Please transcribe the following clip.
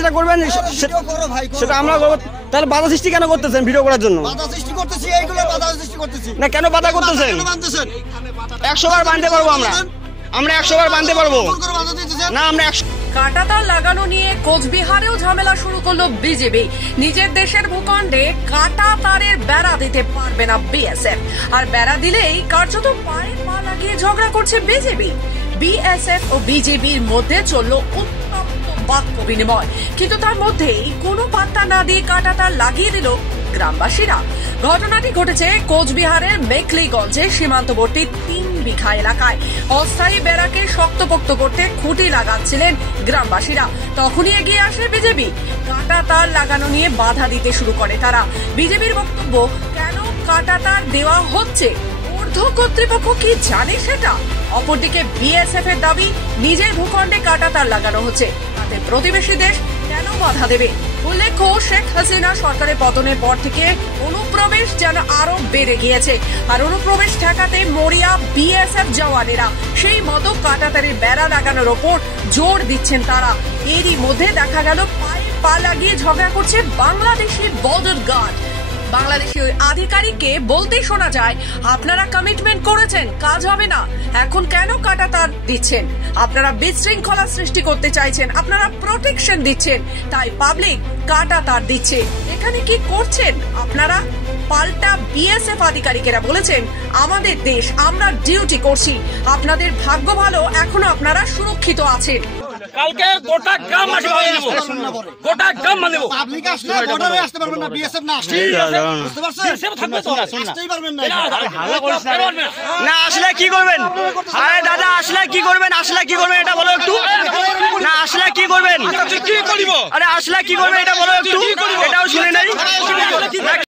যেটা করবেন সেটা আমরা করবো। তাহলে বাধা সৃষ্টি কেন করতেছেন ভিডিও করার জন্য? না কেন বাধা করতেছেন? 100 বার বাঁধতে পারবো আমরা 100 বার বাঁধতে পারবো না। আমরা কাঁটাতার লাগানো নিয়ে কোচবিহারেও ঝামেলা শুরু করলো বিজেপি। নিজের দেশের ভূখণ্ডে কাঁটা তারের বেড়া দিতে পারবে না বিএসএফ, আর বেড়া দিলেই কার্যত পায়ে পা লাগিয়ে ঝগড়া করছে বিজেপি। বিএসএফ ও বিজেপির মধ্যে চলল উত্তপ্ত বাক্য বিনিময়, কিন্তু তার মধ্যেই কোনো পাত্তা না দিয়ে কাঁটাতার লাগিয়ে দিল গ্রামবাসীরা। ঘটনাটি ঘটেছে কোচবিহারের মেখলিগঞ্জের সীমান্তবর্তী 3 বিঘা এলাকায়। অস্থায়ী বেড়াকে শক্তপোক্ত করতে খুঁটি লাগাচ্ছিলেন গ্রামবাসীরা, তখনই এগিয়ে আসে বিজেপি। কাঁটা তার লাগানো নিয়ে বাধা দিতে শুরু করে তারা। বিজেপির বক্তব্য, কেন কাঁটা তার দেওয়া হচ্ছে, ঊর্ধ্ব কর্তৃপক্ষ কি জানে সেটা? অপরদিকে বিএসএফ এর দাবি, নিজের ভূখণ্ডে কাঁটা তার লাগানো হচ্ছে, তাতে প্রতিবেশী দেশ কেন বাধা দেবে? উল্লেখ্য, শেখ হাসিনা সরকারের পতনের পর থেকে অনুপ্রবেশ যেন আরো বেড়ে গিয়েছে, আর অনুপ্রবেশ ঠেকাতে মরিয়া বিএসএফ জওয়ানেরা। সেই মতো কাঁটাতারের বেড়া লাগানোর ওপর জোর দিচ্ছেন তারা। এরই মধ্যে দেখা গেল পায়ে পা লাগিয়ে ঝগড়া করছে বাংলাদেশি বর্ডার গার্ড। বাংলাদেশি ওই আধিকারিককে বলতে শোনা যায়, আপনারা কমিটমেন্ট করেছেন, কাজ হবে না, এখন কেন কাঁটাতার দিচ্ছেন? আপনারা বিশৃঙ্খলা সৃষ্টি করতে চাইছেন, আপনারা প্রোটেকশন দিচ্ছেন, তাই পাবলিক কাঁটাতার দিচ্ছে। এখানে কি করছেন আপনারা? পাল্টা বিএসএফ আধিকারিকেরা বলেছেন, আমাদের দেশ, আমরা ডিউটি করছি, আপনাদের ভাগ্য ভালো, এখনো আপনারা সুরক্ষিত আছেন। কালকে গোটা গ্রাম মাসে বানিয়ে দেব, গোটা গ্রাম মানে দেব। পাবলিক আসলে বর্ডারে আসতে পারবেন না, বিএসএফ না আসলে বুঝতে পারছেন, বিএসএফ থাকবে তো, আসতেই পারবেন না। না আসলে কি করবেন? আরে দাদা আসলে কি করবেন? আসলে কি করবেন এটা বলো একটু। না আসলে কি করবেন? কি করিব? আরে আসলে কি করবেন এটা বলো একটু।